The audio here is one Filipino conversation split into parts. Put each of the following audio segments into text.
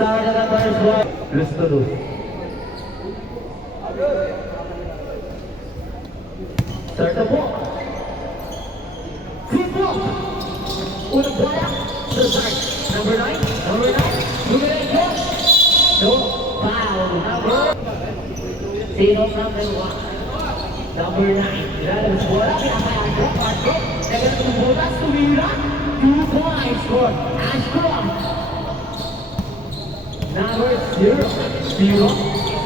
Start of the first one. Lose to lose. Start the ball. Quick ball. Unang bola. To start. Number 9. Number 9. No. Foul. Sino number 1? Number 9. Lalabas bola. Pinapayaan ko. Marco. Nagan ng bola. Tumira. 2 points for Ashcroft. Number 0.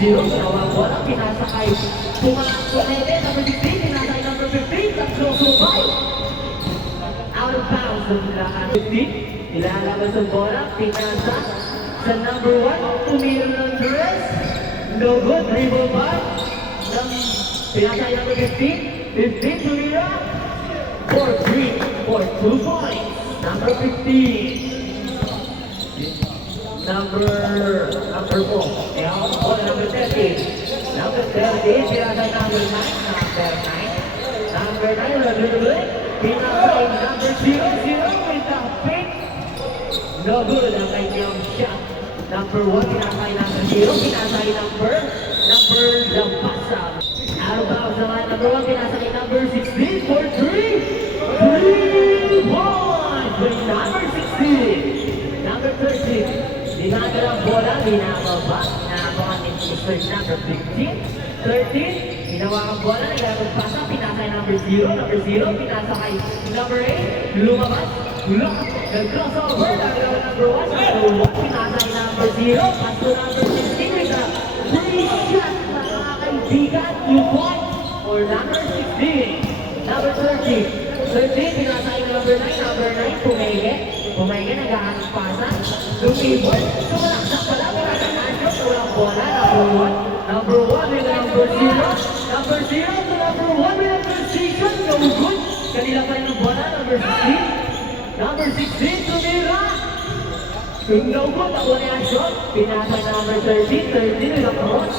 Nawang bola. Pinasa kay Pumalak. Number 16. Pinasa kay number 15. Tatlo subay. Out of bounds. 15. Ilalabas ang bola. Pinasa sa number 1. Tumira ng dress. No good. Dribble back. Pinasa kay number 15. 15 tumira. 4-3 for 2 points. Number 15. Number 4. Number 13. Number 13. Pinasa number 9. Number 9. Dribbling. Pinasa number 0 with the pick. No good ang kanyang shot. Number 1. Pinasa number 0. Pinasa number Lampasa. Out of bounds naman. Number 1. Pinasa number 16 for 3. 3 points with number 16. Number 13. Limaga ng bola, binababa. Nakabakan ni Mr. Number 15. 13. Ginawa ang bola, nagpasa. Pinasa kay number 0. Number 0. Pinasa kay number 8. Lumabas. Lock. Nag-crossover. Nagalaw number 1. Number 1. Pinasa kay number 0. Pass to number 16 with a free shot. Mga kaibigan, 2 points for number 16. Number 13. 13, pinasa kay number 9. Number 9, Pumege, naghahanap pasa. Lumibot. Sumalaksak pala. Pinasa Andrew. Walang bola. Number 1 with number 0. Number 0 to number 1 with a precision. No good. Kanila pa yung bola. Number 16. Number 16, tumira. No good. Ako na yung shot. Pinasa number 13. 13 with a cross.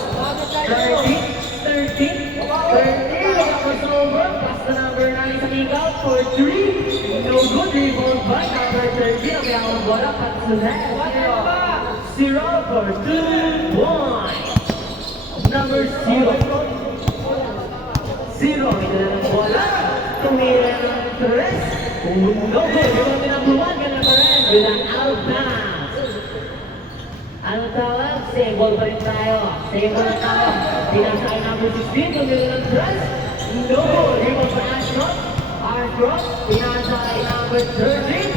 13 with a crossover. Pass to number 9 sa ikaw for 3. No good. Rebound by number 13. Ang yung bola. Pass to that. 0 for 2 points. Number 0. Ito na ng bola. Tumira ng 3. No good. Rebound by number 1. Ganun pa rin. With an out of bounds. Ano tawag? Same ball pa rin tayo. Same ball na tayo. Pinasa kay number 16. Tumira ng 3. No good. Rebound by Ashcroft. Pinasa kay number 13.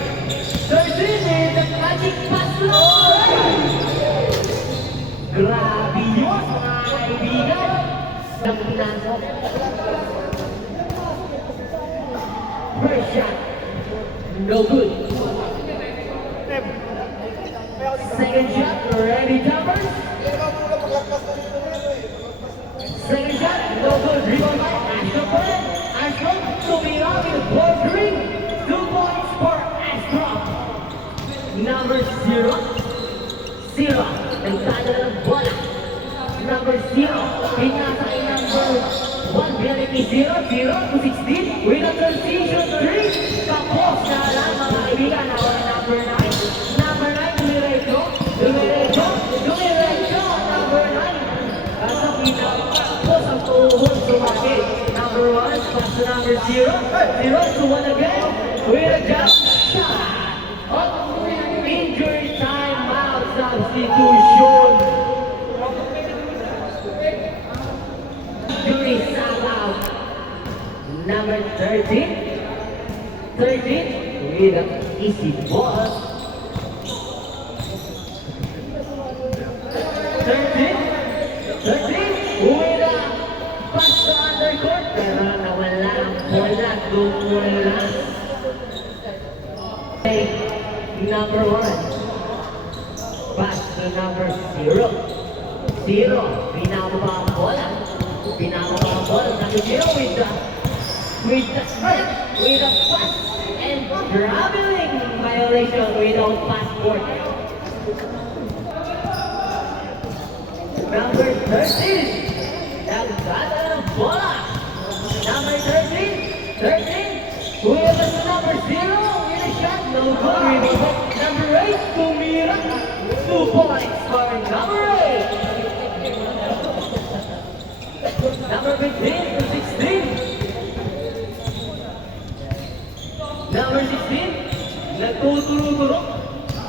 13 with the magic pass line. Grabe yun, mga kaibigan. Ang pinasok. First shot. No good. Second shot. Ready, jumpers? Second shot. No good. Rebound by Ashcroft. Tumira with 4-3. 2 points for Ashcroft. Number 0. Nagtada ng bola. Number 0. Pinasa kay number 1. Reality 0 to 16. With a transition 3. Tapos na lang mga kaibigan. Ako na number 9. Number 9, dumiretso. Number 9. Asa pinapos ang tuhod sumakit. Number 1. Pass to number 0. 0 to 1 again. With a jump shot. Injury timeout substitution. Injury timeout. Number 13 with an easy ball. 13 with a pass to undercourt. Pero nawala ang bola. Dumula. Number 1. Pass to number 0. Binababa ang bola. Number 0 with the pass and traveling violation without passport. Number 13. Nagdada ng bola. Number 13. Whoever's number 0 with a shot. No good. Number 8. Tumira. 2 points for number 8. Number 15 to 16. Number 16, nagtuturo-turo.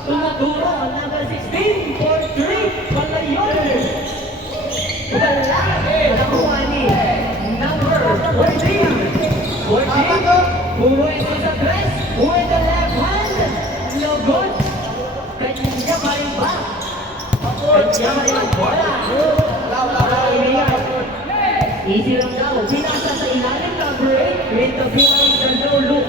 Tumuturo ang number 16 for 3. Palayon. Wala. Nakuha ni number 14. 14. Puro ito sa press. With the left hand. No good. Kanya pa rin ba? Kanya pa rin ang bola. Easy lang daw. Pinasa sa ilalim number 8 with the feeling the no look.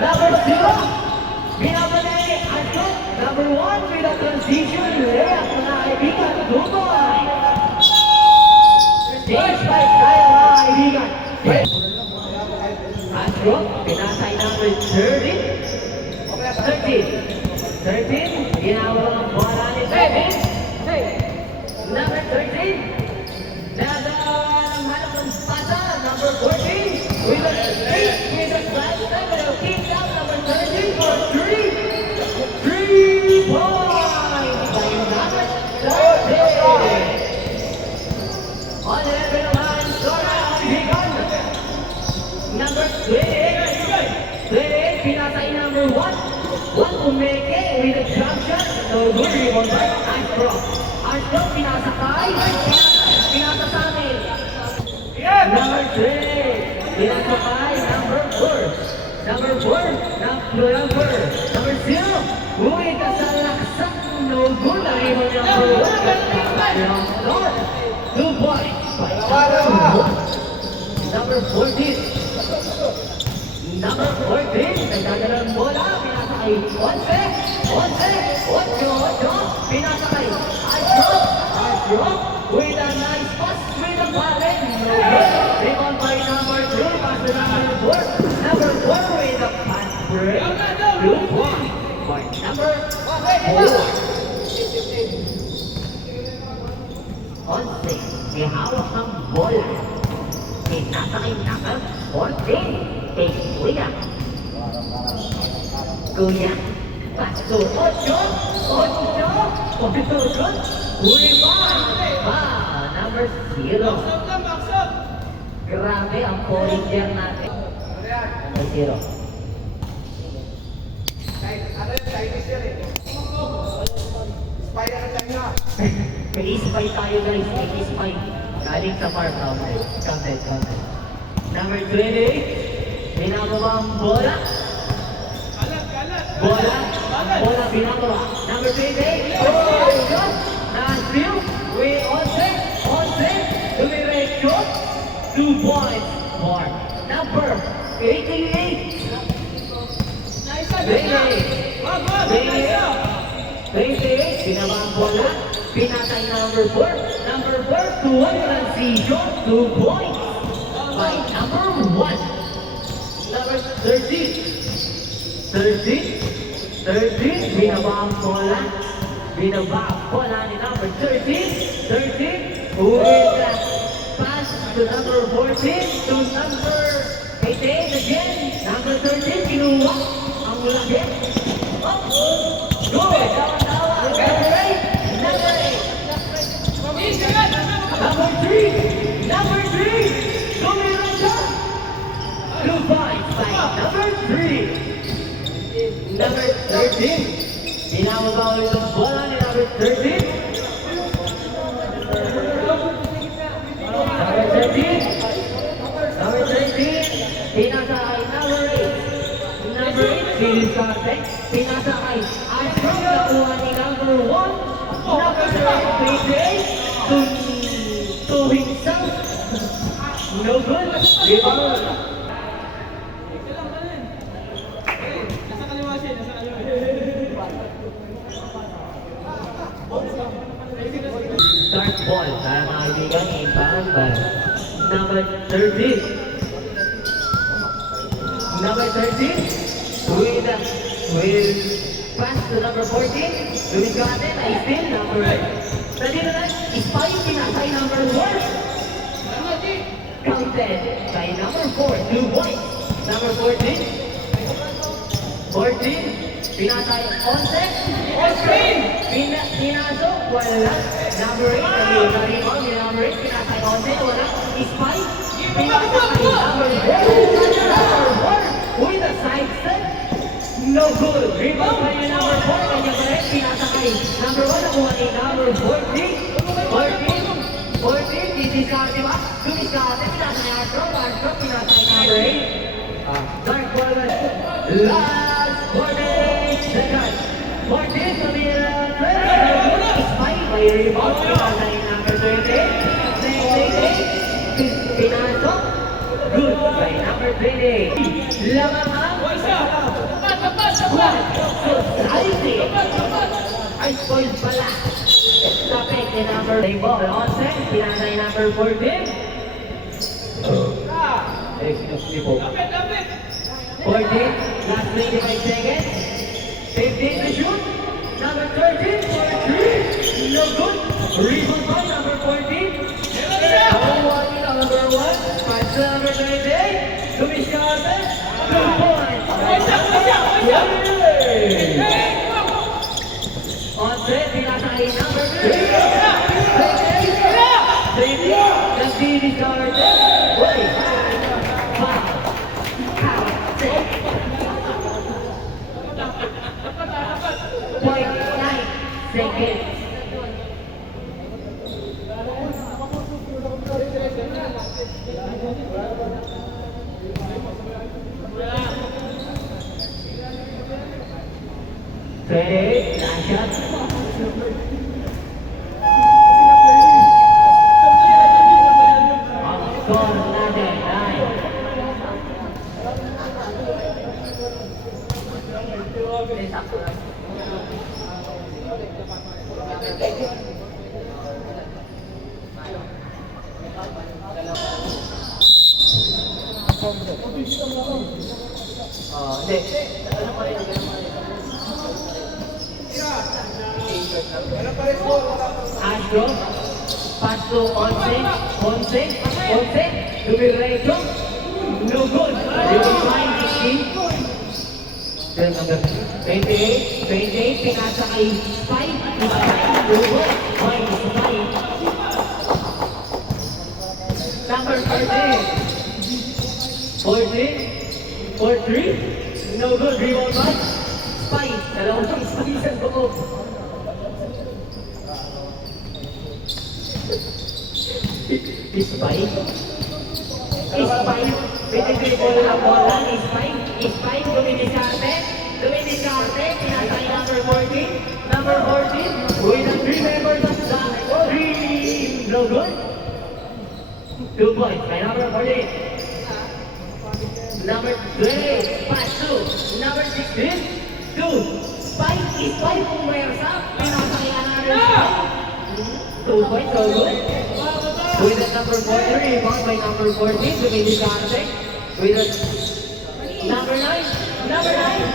Number 0, binabalay at shot. Number 1 with a transition layup mga kaibigan. Dumoy! Stage 5 tayo mga kaibigan. At drop, pinasay number 13. 13, ginawa ang bola ni 13. Number 13, naghanap ng pasa. Number 14, with a straight, with a flash step, and a kick out. Number 13 for 3. 3 points by number 13. On the left naman, Sora Higan. Number 28, pinasay number 1. 1 umeke with a jump shot. No good, rebound by Armstrong. Armstrong pinasakay. Pinasasamin. Number 3, pinasakay. Number 4. Number 4, number 0. Uy, kasalaksak. No good, rebound number 1. 2 points by number 14. Number 14, nagdadalang bola, pinasakay 11, pinasakay Armstrong with a nice pass with a barren. Rebound by number 2, pass to number 4. Number 4 with a pass break. 2 points by number 4. 11, may hawak ng bola. Pinasakay number 14. Kuya. Paso 8. Number 0. Grabe ang polling there natin. Number 0. May-spy tayo guys, may-spy. Galing sa farm namin. Counted. Number 28. Binababa ang bola. Bola binababa. Number 28. Na-steal. With Onse. Dumiretso. 2 points for number 88. 28. Binaba ang bola. Pinatay number 4. Number 4. 2 transition. 2 points by number 1. Number 13, binaba ang bola ni number 13, with the pass to number 14, to number 18 again, number 13, kinuha ang laki. Good, tawa-tawa, number 8, number 3, tumira siya. 2 points by number 3. Number 13, binababa ulit ang bola ni number 13. Number 13, pinasakay number 8. Number 8, Silisate, pinasakay Armstrong, nakuha ni number 1. Number 28, to himself. No good, rebound. Start ball, tayo mga kaibigan, inbound by number 13. Number 13, with pass to number 14. Lumigate, ay still number 8. Nandito na, spy, pinasay number 4. Counted by number 4, 2 points. Number 14, pinatay, onse, pinasok, wala, number 8, rebound, number 8, pinatay, onse, wala, spike, pinatay, number 4, with a side step, no good, rebound by number 4, kanya pa rin, pinatay, number 1, nakuha ni number 14, didiskarte ba? Dumiskarte, pinatay, Arthur, pinatay, number 8, Dark Ball, last 48 seconds. 14 to the spike by rebound. Pinatay number 20. Pinasok. Good by number 20. Lamang society. Ay, spoiled pala. Tapik ni number ball. Onset. Pinatay number 14. Excuse me po. 14, last 25 seconds. 15 to shoot. Number 13, for 3. No good. Rebound by number 14. Number 1. Pass to number 28. Dumiskarte. 2 points. Onset, pinatay number 3. 20. Nagdidiskarte. Wait. Point 9 seconds. Ready? Last shot. Score natin 9. Astro, pass to Onse, Dumirecho, no good. Find 16. Number 28, pinasa kay Spike, no good. Find Spike. Number 43, no good. Rebound by Spike. Dalawang Spike sa loob. Spike, pinag-dribble ng bola, Spike, dumidiskarte, pinatay number 14, with the 3 members of the team, no good, 2 points by number 14, number 20, pass to, number 16, 2, Spike, pumersa, pinatay another Spike, 2 points, no good. With the number 43, rebound by number 14, dumidiskarte. With the number 9,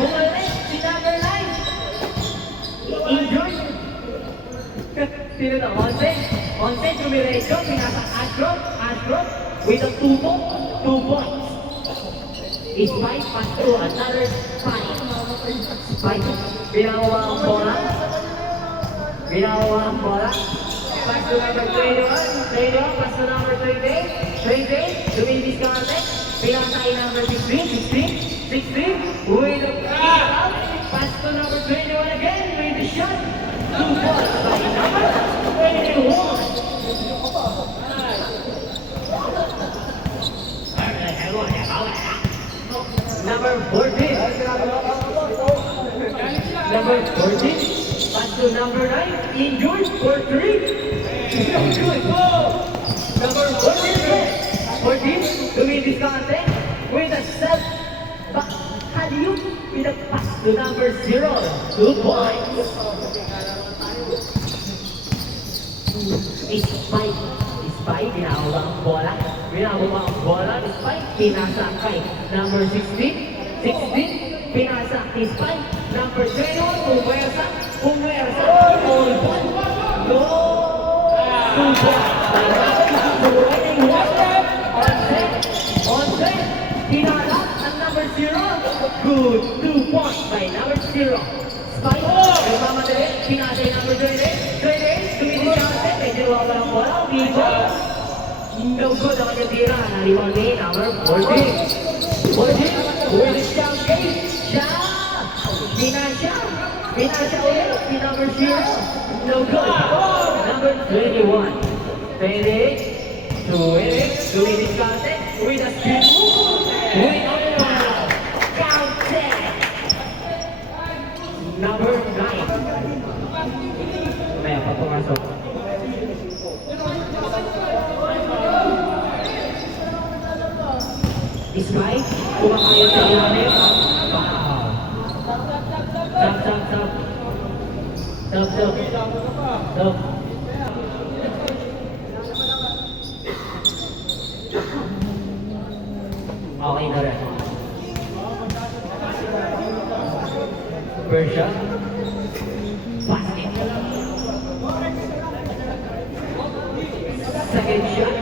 bumalik si number 9. Injured. Sino na? Onse, dumiretso, pinasa Astro, with the 2 points. Spike, pass to another Spike. Binawa ang bola. Pass to number 21, pass to number 20, dumidiskarte, pinatay number 16, with the pass to number 21 again, with the shot, 2 points by number 21. Number 14, pass to number 9, injured for 3. Number 14, dumidiskarte with a set back alley-oop with a pass to number 0, 2 points. Spike, binawa ang bola, Spike, pinasa kay number 16, pinasa kay Spike, number 21, pumersa, all point, no, 2 points. Onse, hinalap ang number 0, good, 2 points by number 0. No good ang kanyang tira. Naliwan ni number 14. 14, with his down game. Siya! Pinasya ulit. Si number 0. No good. Number 21. Felix. Dumidiskarte. With a spin move. With a foul. Counted. Number 9. May papumasok. Ismay, kumakain sa ilalim. Wow. Stop. Okay na rin. First shot. Basket. Second shot.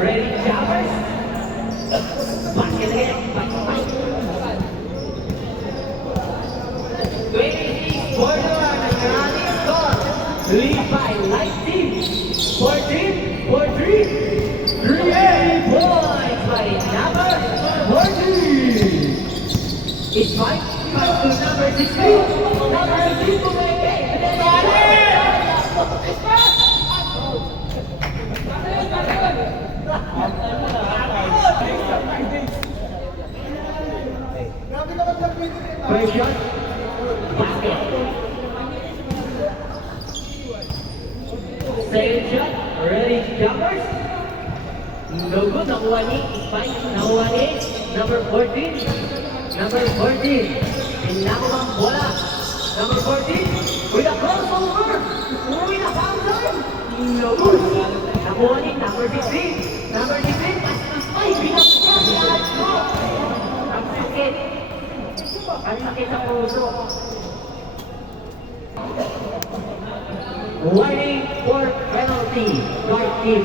Ready, Chavez. Basket again. Basket. 26 quarter and running score. Lead by Light Team. 14 for 3. 3 points by number 14. It's Mike. Pass to number 16. Number 16 to make it. First shot, basket. Second shot, ready, jumpers. No good, nakuha ni Spike, nakuha ni number 14. Number 14, pinako ang bola. Number 14, with a crossover, with a foul. No good, nakuha ni number 16. Number 16, pass to Spike, pinako niya. Ang sakit. Ang sakit sa puso. Warning for penalty. Dark team.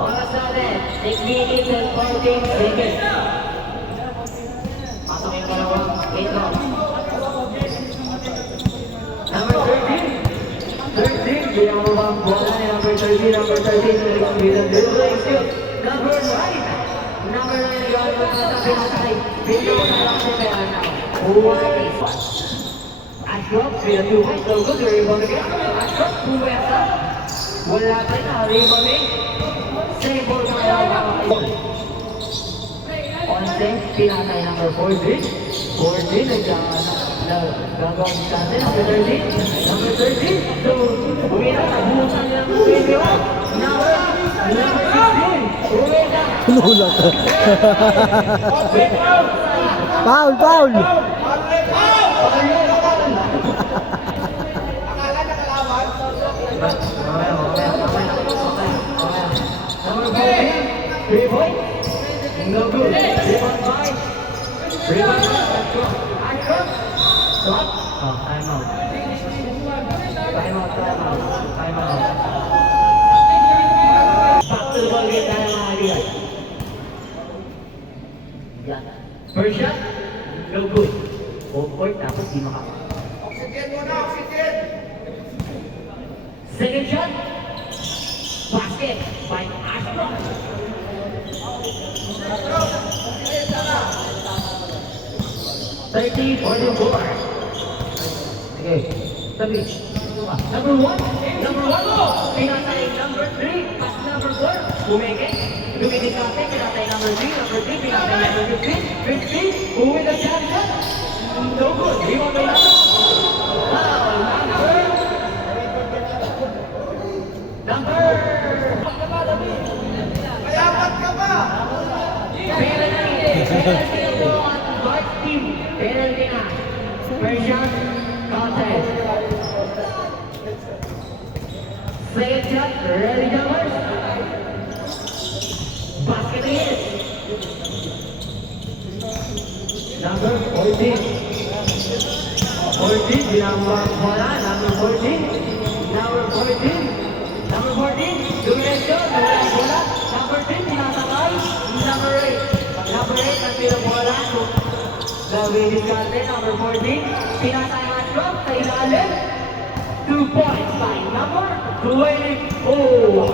Oras natin. 6 minutes and 14 seconds. Pasok yung dalawang 8 rounds. Number 13. 13. Bilang mo bang bola ni number 13. Number 13. Number 9. Number 9 yung magsasabi natin. Video na lang si Perna. What is what? Ashraf, bila tuhay, so good, rebound again. Ashraf, puwesa. Wala pa na, rebound eh. Save ball na lang ako. Onse, pinatay number 14. 14, nagagawin sa atin. Number 13. Number 13. So, umira, nabuhusan niya ng video. Number 16. Umira. Pinula ka. Foul! No good. Rebound by. Ashcroft. Stop. Oh, time out. Back to the ball game tayo mga kaibigan. Yan. First shot. No good. Home court tapos di makapa. Oxygen. Second shot. Basket by Ashcroft. 30-44. Okay, tabi. Number 1. Pinatay number 3. Pass number 4. Umeke. Dumidiskarte. Pinatay number 3. Number 3. Pinatay number 15. Uwi na siya. No good. Rebound by number. Number. Mayapat ka ba? Penalty on Dark Team. Penalty na. First shot, contest. Second shot, ready jumpers. Basket again. Number 14. 14, binambang bola. Number 14. Number 14, dumiretso, nawala bola. Number 10, tinasakay. Number 8, ang pinabola. Dumidiskarte, number 14. Pinasay ang Ashcroft sa ilalim. 2 points by number 24.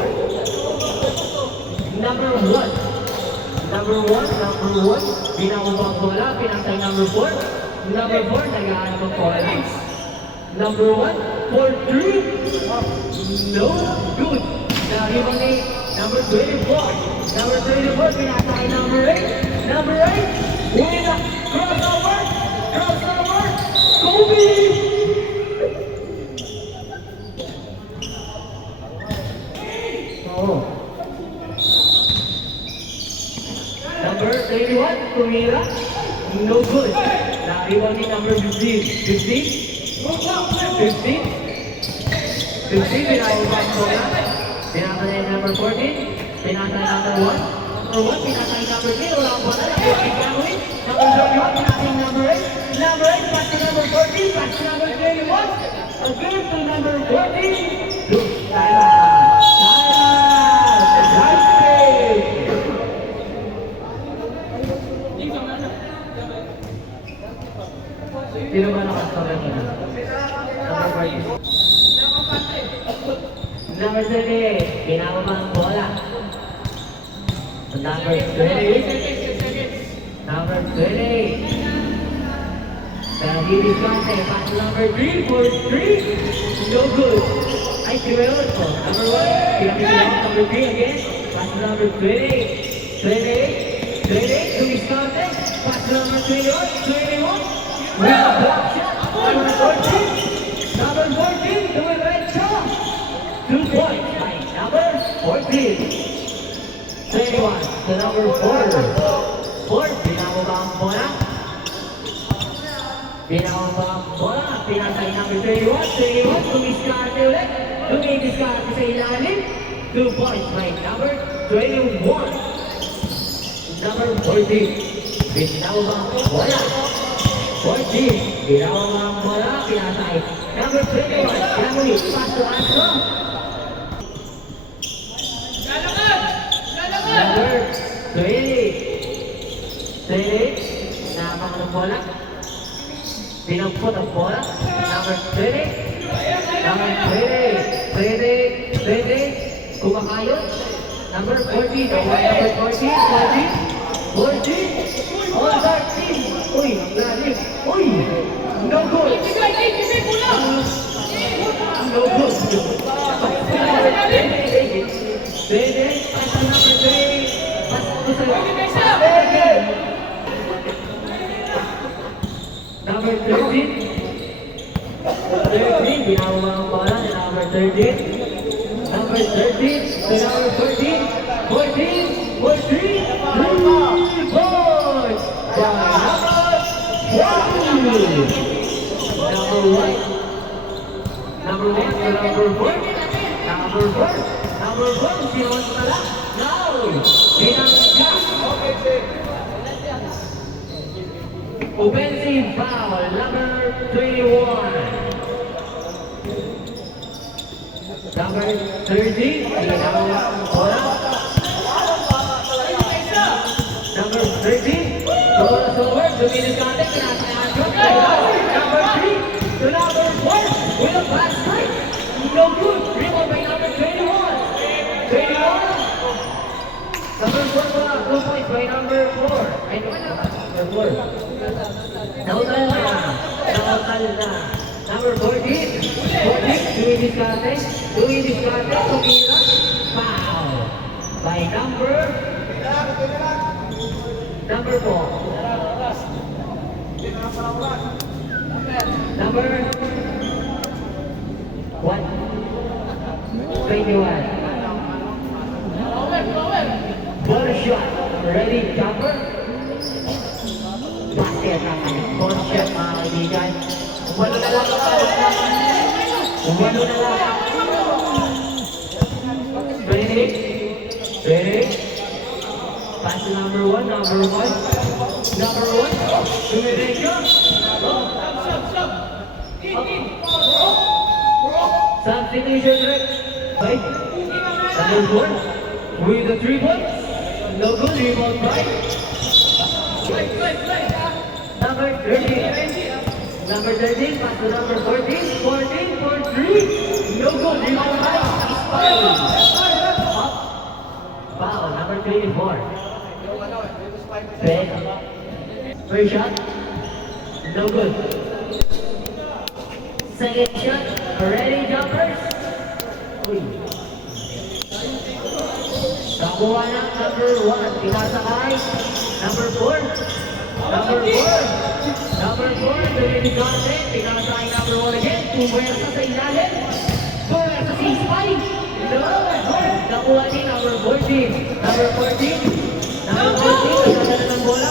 Number 1. Number 1. Binababa ang bola, pinasay number 4. Number 4, nag-aanap ang points. Number 1, for 3. No good. Naribang ni number 24. Number 24, pinasay number 8. Number 8, with a crossover. Kobe! Oh. Number 31, Kumira. No good. Naribang ni number 15. 15, pinababa ang bola. Pinasay ni number 14. Pinasay number 1. Number 1, pinasay number 3. Wala ang bola. Number 31, pinasay number 8. Number 8, pass to number 14. Pass to number 21. Again to number 14. Look, time out. Nice save. Sino ba nakasama niya? Number 14. Number 38, pinababa ang bola. Number 20. Number 20. Dahil Visconte, pass number 3 for 3. No good. Ay, Criollo. Number 1. Pinapit number 3 again. Pass number 20. 28 to Visconte. Pass number 21. With a block shot. Number 14. Number 14 to Enrico. 2 points by number 14. 21 to number 4. 4, pinababa ang bola. Pinababa ang bola. Pinasay number 21. Tumiskarte ulit. Tumiskarte sa ilalim. 2 points by number 21. Number 14. Pinababa ang bola. 14. Pinababa ang bola. Pinasay. Number 21. Pinababa. Pass to Astro. Number 20. Napak ng bola. Pinampot ang bola. Number 20. Number 20. Kumakayot. Number 14. Number 14. 14. All 13. Uy, ang lalim. Uy, no good. No good. Pwede. Pasa number 3. Number 13. 13, binababa ang bola ni number 13. Number 13 to number 14. 14 for 3. 3 points by number 1. Number 1 to number 4. Number 4. Number 4, sinuwan pala. Now, pinangka. Offensive foul, number 21. Number 30, pinababa ang bola. Number 13, bola over, Dominicante, pinasayaan ko. Number 3 to number 4 with a pass break. No good, rebound by number 21. 21. Number 4 pala, 2 points by number 4. Ay, number 4. Nautal na. Number 14. 14, Louis Visconte. Tumira. Foul. By number 4. Number 1. 21. Ball shot. Ready, jumper. Basket naman. Ball shot, mga kaibigan. Umano na lang. Ready. Pass to number 1. Number 1. Dumiretso. Substitution right. Right. Number 4. With the 3 points. No good. Rebound by number 30. Number 13, pass to number 14. 14 for 3. No good. Rebound by Ismail. Up. Foul. Number 24. Ben. First shot. No good. Second shot. Ready jumpers. Uy. Nakuha na number 1. Pinasakay. Number 4. Number 4. Number 4. Dominic Gante. Pinasakay number 1 again. Puwersa sa ilalim. Puwersa si Spy. No. Nakuha din number 14. Number 14. Number 14. Pinasakay ng bola.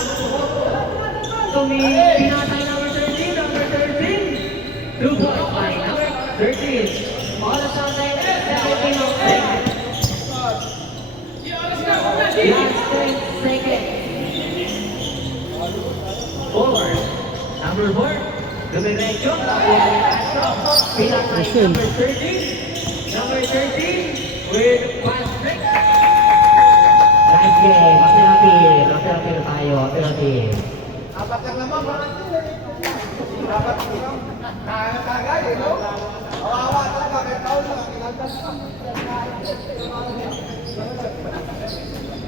Pinasakay number 13. Number 13. 2 points by number 13. All of time 17 of 10. Last 10 seconds. 4. Number 4. Dumiretso. Pinasay number 13. Number 13 with fast break. Nice game. Apir-apir. Apir-apir tayo. Apir-apir. Apat lang naman, bakit dapat nakakagay, no? Kawawa talaga, may taon lang, kinantas pa.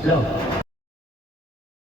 Low.